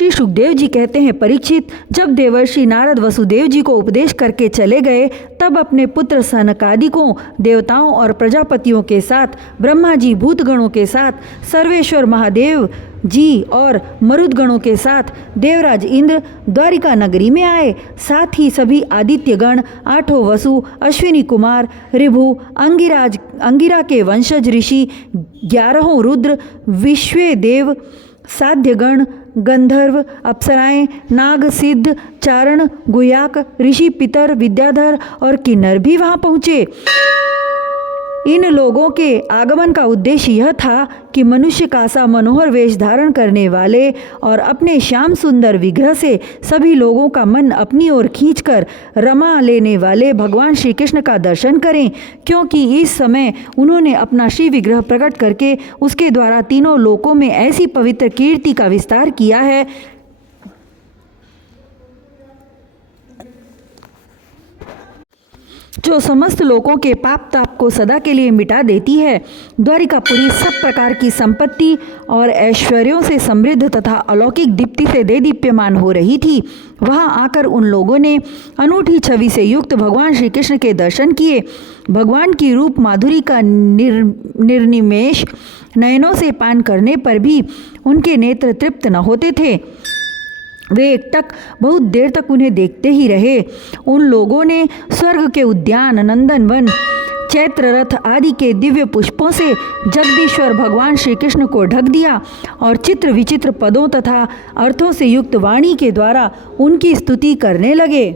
श्री सुखदेव जी कहते हैं, परीक्षित, जब देवर्षि नारद वसुदेव जी को उपदेश करके चले गए तब अपने पुत्र सनकादिकों, देवताओं और प्रजापतियों के साथ, ब्रह्मा जी भूतगणों के साथ, सर्वेश्वर महादेव जी और मरुदगणों के साथ देवराज इंद्र द्वारिका नगरी में आए। साथ ही सभी आदित्य गण, 8 वसु, अश्विनी कुमार, ऋभु, अंगिरा के वंशज ऋषि, 11 रुद्र, विश्वे देव, साध्यगण, गंधर्व, अप्सराएं, नाग, सिद्ध, चारण, गुयाक, ऋषि, पितर, विद्याधर और किन्नर भी वहां पहुंचे। इन लोगों के आगमन का उद्देश्य यह था कि मनुष्य का सा मनोहर वेश धारण करने वाले और अपने श्याम सुंदर विग्रह से सभी लोगों का मन अपनी ओर खींचकर रमा लेने वाले भगवान श्री कृष्ण का दर्शन करें, क्योंकि इस समय उन्होंने अपना श्री विग्रह प्रकट करके उसके द्वारा तीनों लोकों में ऐसी पवित्र कीर्ति का विस्तार किया है जो समस्त लोगों के पाप ताप को सदा के लिए मिटा देती है। द्वारिकापुरी सब प्रकार की संपत्ति और ऐश्वर्यों से समृद्ध तथा अलौकिक दीप्ति से देदीप्यमान हो रही थी। वहां आकर उन लोगों ने अनूठी छवि से युक्त भगवान श्री कृष्ण के दर्शन किए। भगवान की रूप माधुरी का निर्निमेष नयनों से पान करने पर भी उनके नेत्र तृप्त न होते थे। वे एकटक बहुत देर तक उन्हें देखते ही रहे। उन लोगों ने स्वर्ग के उद्यान, नंदन वन, चैत्र रथ आदि के दिव्य पुष्पों से जगदीश्वर भगवान श्री कृष्ण को ढक दिया और चित्र विचित्र पदों तथा अर्थों से युक्त वाणी के द्वारा उनकी स्तुति करने लगे।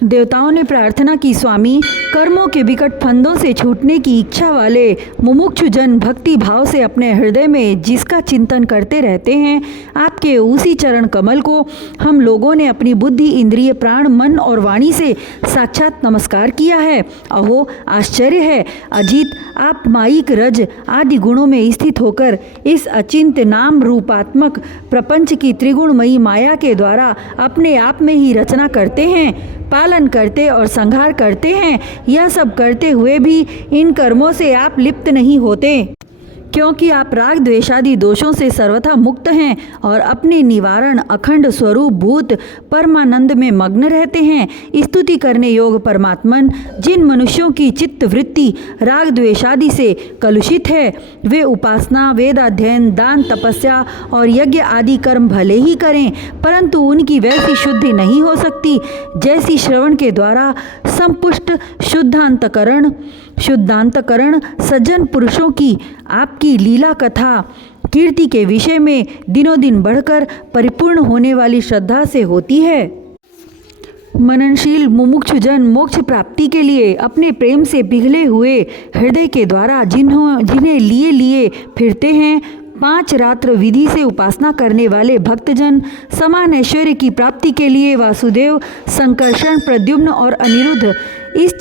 देवताओं ने प्रार्थना की, स्वामी, कर्मों के विकट फंदों से छूटने की इच्छा वाले मुमुक्षु जन भक्ति भाव से अपने हृदय में जिसका चिंतन करते रहते हैं, आपके उसी चरण कमल को हम लोगों ने अपनी बुद्धि, इंद्रिय, प्राण, मन और वाणी से साक्षात नमस्कार किया है। अहो आश्चर्य है अजीत, आप माईक, रज आदि गुणों में स्थित होकर इस अचिंत्य नाम रूपात्मक प्रपंच की त्रिगुणमयी माया के द्वारा अपने आप में ही रचना करते हैं, पालन करते और संहार करते हैं। यह सब करते हुए भी इन कर्मों से आप लिप्त नहीं होते, क्योंकि आप राग द्वेषादि दोषों से सर्वथा मुक्त हैं और अपने निवारण अखंड स्वरूप भूत परमानंद में मग्न रहते हैं। स्तुति करने योग परमात्मन, जिन मनुष्यों की चित्त वृत्ति राग द्वेषादि से कलुषित है, वे उपासना, वेदाध्ययन, दान, तपस्या और यज्ञ आदि कर्म भले ही करें, परंतु उनकी वैसी शुद्धि नहीं हो सकती जैसी श्रवण के द्वारा संपुष्ट शुद्धांतकरण सज्जन पुरुषों की आपकी लीला कथा कीर्ति के विषय में दिनों दिन बढ़कर परिपूर्ण होने वाली श्रद्धा से होती है। मननशील मुमुक्षुजन मोक्ष प्राप्ति के लिए अपने प्रेम से पिघले हुए हृदय के द्वारा जिन्हें लिए फिरते हैं, 5 रात्र विधि से उपासना करने वाले भक्तजन समान ऐश्वर्य की प्राप्ति के लिए वासुदेव, संकर्षण, प्रद्युम्न और अनिरुद्ध इस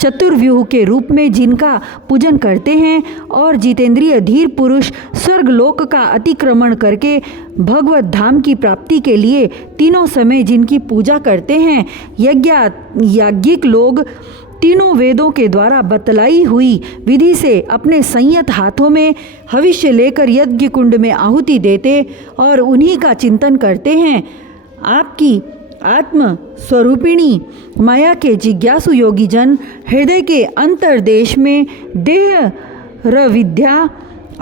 चतुर्व्यूह के रूप में जिनका पूजन करते हैं और जितेंद्रिय धीर पुरुष स्वर्गलोक का अतिक्रमण करके भगवत धाम की प्राप्ति के लिए तीनों समय जिनकी पूजा करते हैं, याज्ञिक लोग तीनों वेदों के द्वारा बतलाई हुई विधि से अपने संयत हाथों में हविष्य लेकर यज्ञ कुंड में आहुति देते और उन्हीं का चिंतन करते हैं। आपकी आत्म स्वरूपिणी माया के जिज्ञासु योगी जन हृदय के अंतर्देश में देह विद्या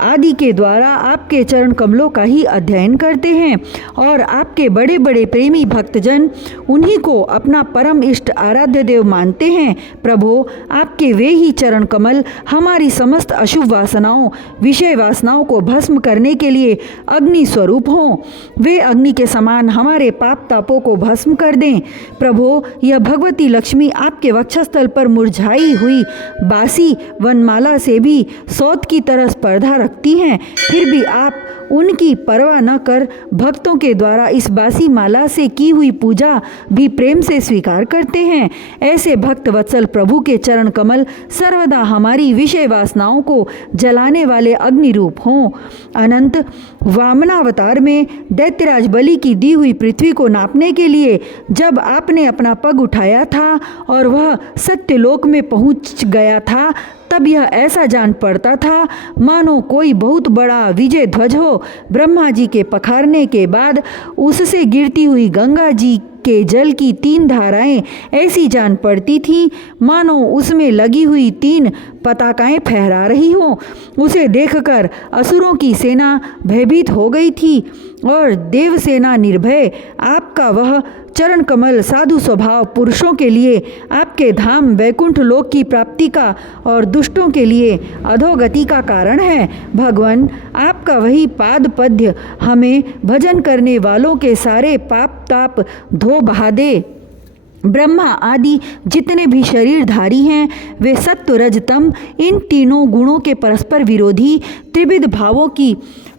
आदि के द्वारा आपके चरण कमलों का ही अध्ययन करते हैं और आपके बड़े बड़े प्रेमी भक्तजन उन्हीं को अपना परम इष्ट आराध्य देव मानते हैं। प्रभो, आपके वे ही चरण कमल हमारी समस्त अशुभ वासनाओं, विषय वासनाओं को भस्म करने के लिए अग्नि स्वरूप हों। वे अग्नि के समान हमारे पाप तापों को भस्म कर दें। प्रभो, यह भगवती लक्ष्मी आपके वक्षस्थल पर मुरझाई हुई बासी वनमाला से भी सौत की तरह स्पर्धा रखती हैं, फिर भी आप उनकी परवाह न कर भक्तों के द्वारा इस बासी माला से की हुई पूजा भी प्रेम से स्वीकार करते हैं। ऐसे भक्त वत्सल प्रभु के चरण कमल सर्वदा हमारी विषय वासनाओं को जलाने वाले अग्नि रूप हों। अनंत वामनावतार में दैत्यराज बलि की दी हुई पृथ्वी को नापने के लिए जब आपने अपना पग उठाया था और वह सत्यलोक में पहुंच गया था, तब यह ऐसा जान पड़ता था मानो कोई बहुत बड़ा विजय ध्वज हो। ब्रह्मा जी के पखारने के बाद उससे गिरती हुई गंगा जी के जल की 3 धाराएं ऐसी जान पड़ती थीं मानो उसमें लगी हुई 3 पताकाएं फहरा रही हों। उसे देखकर असुरों की सेना भयभीत हो गई थी और देवसेना निर्भय। आपका वह चरण कमल साधु स्वभाव पुरुषों के लिए आपके धाम वैकुंठ लोक की प्राप्ति का और दुष्टों के लिए अधोगति का कारण है। भगवान, आपका वही पाद पद्य हमें भजन करने वालों के सारे पाप ताप धो बहा दे। ब्रह्मा आदि जितने भी शरीरधारी हैं वे सत्व रज तम इन तीनों गुणों के परस्पर विरोधी त्रिविध भावों की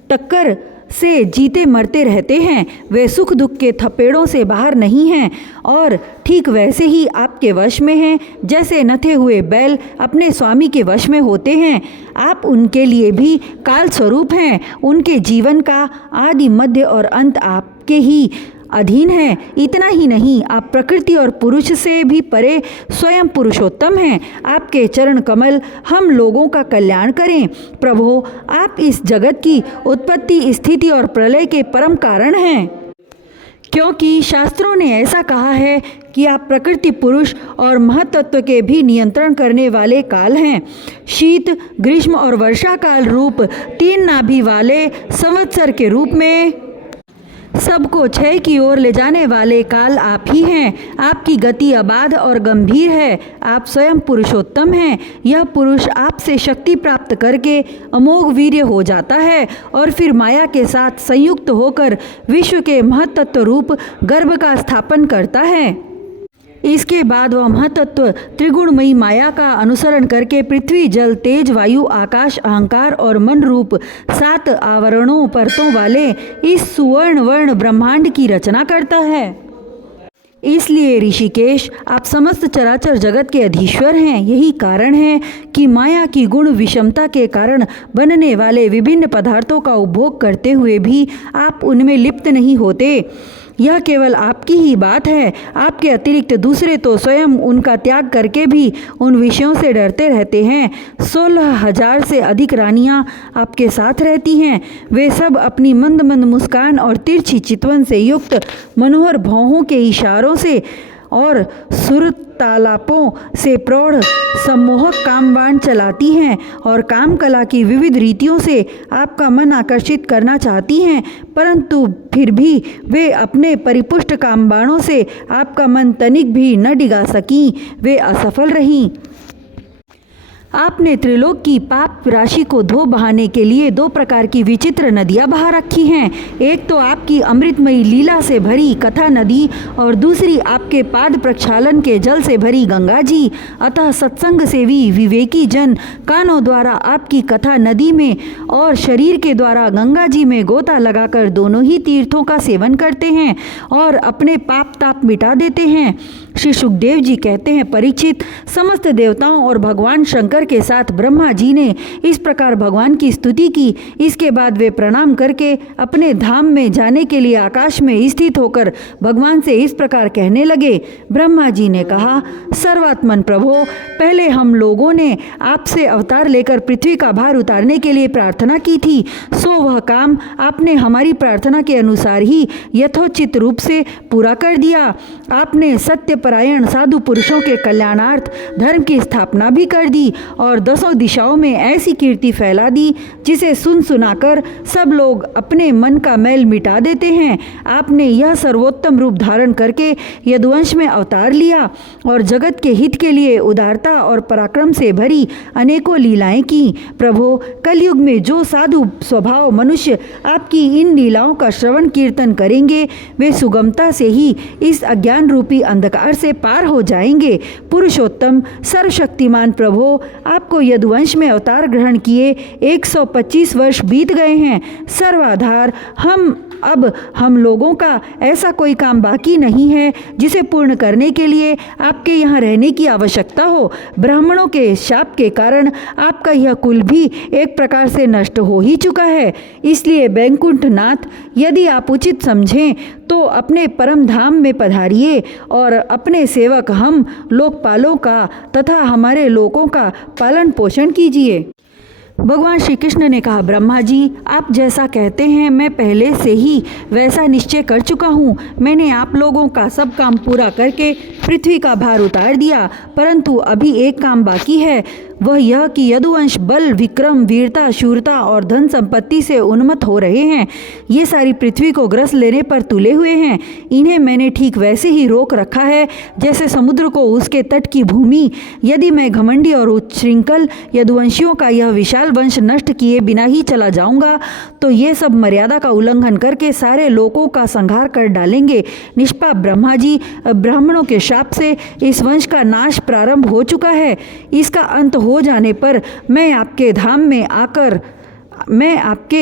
टक्कर से जीते मरते रहते हैं। वे सुख दुख के थपेड़ों से बाहर नहीं हैं और ठीक वैसे ही आपके वश में हैं जैसे नथे हुए बैल अपने स्वामी के वश में होते हैं। आप उनके लिए भी काल स्वरूप हैं। उनके जीवन का आदि मध्य और अंत आपके ही अधीन है। इतना ही नहीं, आप प्रकृति और पुरुष से भी परे स्वयं पुरुषोत्तम हैं। आपके चरण कमल हम लोगों का कल्याण करें। प्रभु, आप इस जगत की उत्पत्ति स्थिति और प्रलय के परम कारण हैं, क्योंकि शास्त्रों ने ऐसा कहा है कि आप प्रकृति पुरुष और महतत्व के भी नियंत्रण करने वाले काल हैं। शीत, ग्रीष्म और वर्षा काल रूप 3 नाभि वाले संवत्सर के रूप में सबको क्षय की ओर ले जाने वाले काल आप ही हैं। आपकी गति अबाध और गंभीर है। आप स्वयं पुरुषोत्तम हैं। यह पुरुष आपसे शक्ति प्राप्त करके अमोघ वीर्य हो जाता है और फिर माया के साथ संयुक्त होकर विश्व के महत्तत्व रूप गर्भ का स्थापन करता है। इसके बाद वह महतत्व त्रिगुणमयी माया का अनुसरण करके पृथ्वी, जल, तेज, वायु, आकाश, अहंकार और मन रूप 7 आवरणों परतों वाले इस सुवर्ण वर्ण ब्रह्मांड की रचना करता है। इसलिए ऋषिकेश, आप समस्त चराचर जगत के अधीश्वर हैं। यही कारण है कि माया की गुण विषमता के कारण बनने वाले विभिन्न पदार्थों का उपभोग करते हुए भी आप उनमें लिप्त नहीं होते। यह केवल आपकी ही बात है। आपके अतिरिक्त दूसरे तो स्वयं उनका त्याग करके भी उन विषयों से डरते रहते हैं। 16,000 से अधिक रानियां आपके साथ रहती हैं। वे सब अपनी मंद मंद मुस्कान और तिरछी चितवन से युक्त मनोहर भौहों के इशारों से और सुरतालापों से प्रौढ़ सम्मोहक कामबाण चलाती हैं और काम कला की विविध रीतियों से आपका मन आकर्षित करना चाहती हैं, परंतु फिर भी वे अपने परिपुष्ट कामबाणों से आपका मन तनिक भी न डिगा सकीं। वे असफल रहीं। आपने त्रिलोक की पाप राशि को धो बहाने के लिए 2 प्रकार की विचित्र नदियां बहा रखी हैं। एक तो आपकी अमृतमयी लीला से भरी कथा नदी और दूसरी आपके पाद प्रक्षालन के जल से भरी गंगा जी। अतः सत्संग सेवी विवेकी जन कानों द्वारा आपकी कथा नदी में और शरीर के द्वारा गंगा जी में गोता लगाकर दोनों ही तीर्थों का सेवन करते हैं और अपने पाप ताप मिटा देते हैं। श्री सुखदेव जी कहते हैं, परीक्षित, समस्त देवताओं और भगवान शंकर के साथ ब्रह्मा जी ने इस प्रकार भगवान की स्तुति की। इसके बाद वे प्रणाम करके अपने धाम में जाने के लिए आकाश में स्थित होकर भगवान से इस प्रकार कहने लगे। ब्रह्मा जी ने कहा, सर्वात्मन प्रभो, पहले हम लोगों ने आपसे अवतार लेकर पृथ्वी का भार उतारने के लिए प्रार्थना की थी, सो वह काम आपने हमारी प्रार्थना के अनुसार ही यथोचित रूप से पूरा कर दिया। आपने सत्यपरायण साधु पुरुषों के कल्याणार्थ धर्म की स्थापना भी कर दी और 10 दिशाओं में ऐसी कीर्ति फैला दी जिसे सुन सुनाकर सब लोग अपने मन का मैल मिटा देते हैं। आपने यह सर्वोत्तम रूप धारण करके यदुवंश में अवतार लिया और जगत के हित के लिए उदारता और पराक्रम से भरी अनेकों लीलाएं की। प्रभो, कलयुग में जो साधु स्वभाव मनुष्य आपकी इन लीलाओं का श्रवण कीर्तन करेंगे वे सुगमता से ही इस अज्ञान रूपी अंधकार से पार हो जाएंगे। पुरुषोत्तम सर्वशक्तिमान प्रभो, आपको यदुवंश में अवतार ग्रहण किए 125 वर्ष बीत गए हैं। सर्वाधार, हम लोगों का ऐसा कोई काम बाकी नहीं है जिसे पूर्ण करने के लिए आपके यहाँ रहने की आवश्यकता हो। ब्राह्मणों के शाप के कारण आपका यह कुल भी एक प्रकार से नष्ट हो ही चुका है। इसलिए बैकुंठनाथ, यदि आप उचित समझें तो अपने परम धाम में पधारिए और अपने सेवक हम लोकपालों का तथा हमारे लोकों का पालन पोषण कीजिए। भगवान श्री कृष्ण ने कहा, ब्रह्मा जी, आप जैसा कहते हैं मैं पहले से ही वैसा निश्चय कर चुका हूँ। मैंने आप लोगों का सब काम पूरा करके पृथ्वी का भार उतार दिया, परंतु अभी एक काम बाकी है। वह यह कि यदुवंश बल, विक्रम, वीरता, शूरता और धन संपत्ति से उन्मत्त हो रहे हैं। ये सारी पृथ्वी को ग्रस लेने पर तुले हुए हैं। इन्हें मैंने ठीक वैसे ही रोक रखा है जैसे समुद्र को उसके तट की भूमि। यदि मैं घमंडी और उच्छृंखल यदुवंशियों का यह विशाल वंश नष्ट किए बिना ही चला जाऊंगा तो ये सब मर्यादा का उल्लंघन करके सारे लोगों का संहार कर डालेंगे। निष्पाप ब्रह्मा जी, ब्राह्मणों के शाप से इस वंश का नाश प्रारंभ हो चुका है। इसका अंत हो जाने पर मैं आपके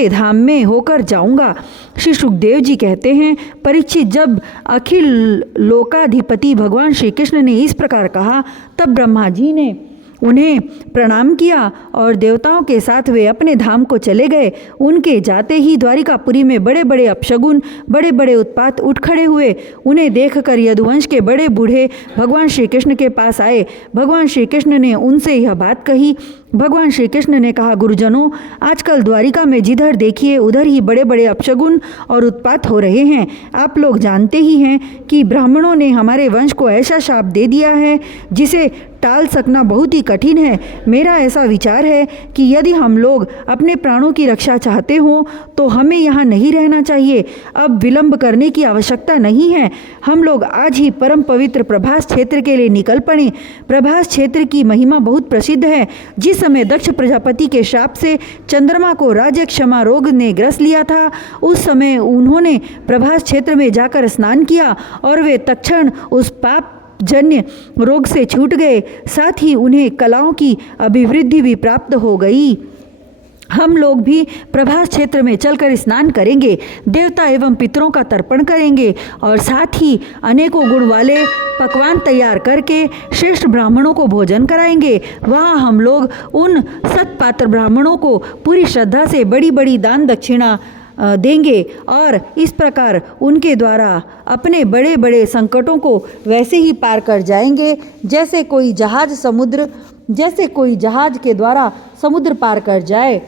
धाम में होकर जाऊंगा। श्री सुखदेव जी कहते हैं, परीक्षित, जब अखिल लोकाधिपति भगवान श्री कृष्ण ने इस प्रकार कहा तब ब्रह्मा जी ने उन्हें प्रणाम किया और देवताओं के साथ वे अपने धाम को चले गए। उनके जाते ही द्वारिकापुरी में बड़े बड़े अपशगुन, बड़े बड़े उत्पात उठ खड़े हुए। उन्हें देखकर यदुवंश के बड़े बूढ़े भगवान श्री कृष्ण के पास आए। भगवान श्री कृष्ण ने उनसे यह बात कही। भगवान श्री कृष्ण ने कहा, गुरुजनों, आजकल द्वारिका में जिधर देखिए उधर ही बड़े बड़े अपशगुन और उत्पात हो रहे हैं। आप लोग जानते ही हैं कि ब्राह्मणों ने हमारे वंश को ऐसा शाप दे दिया है जिसे टाल सकना बहुत ही कठिन है। मेरा ऐसा विचार है कि यदि हम लोग अपने प्राणों की रक्षा चाहते हों तो हमें यहाँ नहीं रहना चाहिए। अब विलंब करने की आवश्यकता नहीं है। हम लोग आज ही परम पवित्र प्रभास क्षेत्र के लिए निकल पड़े। प्रभास क्षेत्र की महिमा बहुत प्रसिद्ध है। जिस समय दक्ष प्रजापति के शाप से चंद्रमा को राज्य क्षमा रोग ने ग्रस लिया था, उस समय उन्होंने प्रभास क्षेत्र में जाकर स्नान किया और वे तत्क्षण उस पाप जन्य रोग से छूट गए। साथ ही उन्हें कलाओं की अभिवृद्धि भी प्राप्त हो गई। हम लोग भी प्रभास क्षेत्र में चलकर स्नान करेंगे, देवता एवं पितरों का तर्पण करेंगे और साथ ही अनेकों गुण वाले पकवान तैयार करके श्रेष्ठ ब्राह्मणों को भोजन कराएंगे। वहाँ हम लोग उन सत्पात्र ब्राह्मणों को पूरी श्रद्धा से बड़ी बड़ी दान दक्षिणा देंगे और इस प्रकार उनके द्वारा अपने बड़े बड़े संकटों को वैसे ही पार कर जाएंगे जैसे कोई जहाज के द्वारा समुद्र पार कर जाए।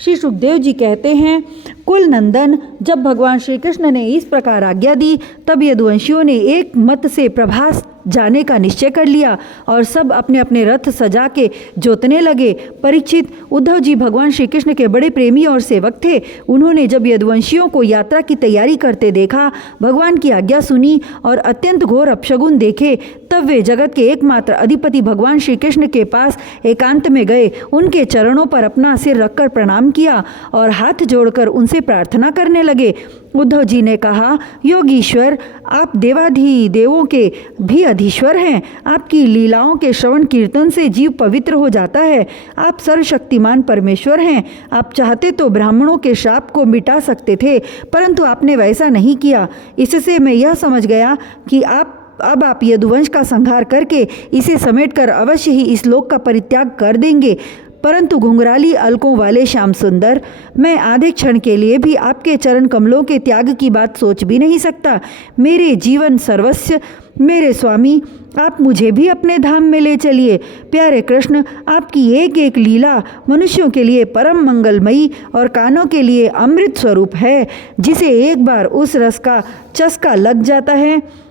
श्री सुखदेव जी कहते हैं, कुल नंदन, जब भगवान श्री कृष्ण ने इस प्रकार आज्ञा दी तब यदुवंशियों ने एक मत से प्रभास जाने का निश्चय कर लिया और सब अपने अपने रथ सजा के जोतने लगे। परीक्षित, उद्धव जी भगवान श्री कृष्ण के बड़े प्रेमी और सेवक थे। उन्होंने जब यदुवंशियों को यात्रा की तैयारी करते देखा, भगवान की आज्ञा सुनी और अत्यंत घोर अपशगुन देखे, तब वे जगत के एकमात्र अधिपति भगवान श्री कृष्ण के पास एकांत में गए। उनके चरणों पर अपना सिर रखकर प्रणाम किया और हाथ जोड़कर उनसे प्रार्थना करने लगे। उद्धव जी ने कहा, योगीश्वर, आप देवाधिदेवों के भी अधीश्वर हैं। आपकी लीलाओं के श्रवण कीर्तन से जीव पवित्र हो जाता है। आप सर्वशक्तिमान परमेश्वर हैं। आप चाहते तो ब्राह्मणों के शाप को मिटा सकते थे, परंतु आपने वैसा नहीं किया। इससे मैं यह समझ गया कि अब आप यदुवंश का संहार करके इसे समेटकर अवश्य ही इस लोक का परित्याग कर देंगे। परंतु घुंघराली अलकों वाले श्याम सुंदर, मैं आधे क्षण के लिए भी आपके चरण कमलों के त्याग की बात सोच भी नहीं सकता। मेरे जीवन सर्वस्व, मेरे स्वामी, आप मुझे भी अपने धाम में ले चलिए। प्यारे कृष्ण, आपकी एक एक लीला मनुष्यों के लिए परम मंगलमयी और कानों के लिए अमृत स्वरूप है। जिसे एक बार उस रस का चस्का लग जाता है,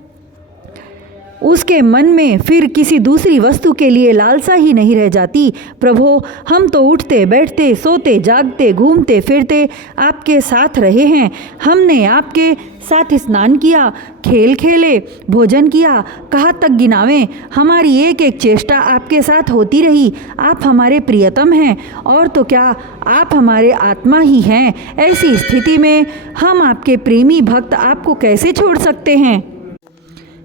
उसके मन में फिर किसी दूसरी वस्तु के लिए लालसा ही नहीं रह जाती। प्रभो, हम तो उठते बैठते, सोते जागते, घूमते फिरते आपके साथ रहे हैं। हमने आपके साथ स्नान किया, खेल खेले, भोजन किया, कहाँ तक गिनावें। हमारी एक एक चेष्टा आपके साथ होती रही। आप हमारे प्रियतम हैं और तो क्या, आप हमारे आत्मा ही हैं। ऐसी स्थिति में हम आपके प्रेमी भक्त आपको कैसे छोड़ सकते हैं।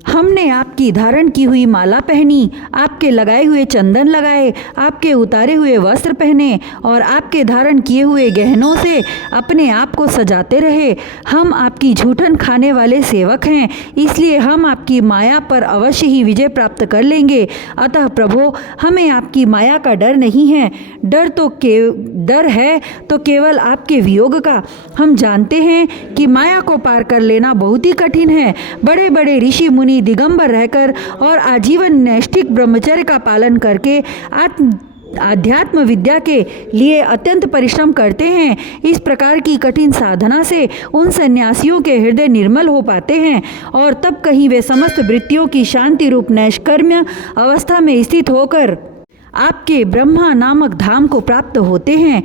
हमने आपकी धारण की हुई माला पहनी, आपके लगाए हुए चंदन लगाए, आपके उतारे हुए वस्त्र पहने और आपके धारण किए हुए गहनों से अपने आप को सजाते रहे। हम आपकी झूठन खाने वाले सेवक हैं, इसलिए हम आपकी माया पर अवश्य ही विजय प्राप्त कर लेंगे। अतः प्रभो, हमें आपकी माया का डर नहीं है। डर है तो केवल आपके वियोग का। हम जानते हैं कि माया को पार कर लेना बहुत ही कठिन है। बड़े बड़े ऋषि मुनि दिगंबर रहकर और आजीवन नैष्ठिक ब्रह्मचर्य का पालन करके आध्यात्म विद्या के लिए अत्यंत परिश्रम करते हैं। इस प्रकार की कठिन साधना से उन सन्यासियों के हृदय निर्मल हो पाते हैं और तब कहीं वे समस्त वृत्तियों की शांति रूप नैष्कर्म्य अवस्था में स्थित होकर आपके ब्रह्मा नामक धाम को प्राप्त होते हैं।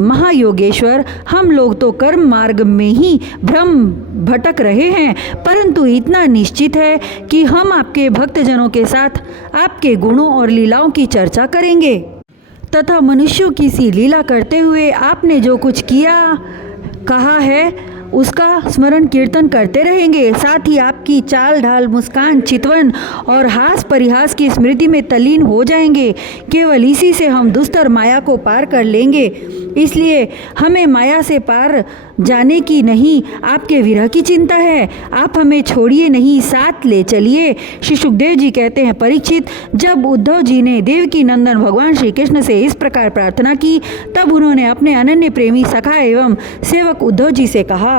महायोगेश्वर, हम लोग तो कर्म मार्ग में ही भ्रम भटक रहे हैं, परंतु इतना निश्चित है कि हम आपके भक्तजनों के साथ आपके गुणों और लीलाओं की चर्चा करेंगे तथा मनुष्यों की सी लीला करते हुए आपने जो कुछ किया कहा है उसका स्मरण कीर्तन करते रहेंगे। साथ ही आपकी चाल ढाल, मुस्कान, चितवन और हास परिहास की स्मृति में तल्लीन हो जाएंगे। केवल इसी से हम दुस्तर माया को पार कर लेंगे। इसलिए हमें माया से पार जाने की नहीं, आपके विरह की चिंता है। आप हमें छोड़िए नहीं, साथ ले चलिए। श्री सुखदेव जी कहते हैं, परीक्षित, जब उद्धव जी ने देवकी नंदन भगवान श्री कृष्ण से इस प्रकार प्रार्थना की, तब उन्होंने अपने अनन्य प्रेमी सखा एवं सेवक उद्धव जी से कहा,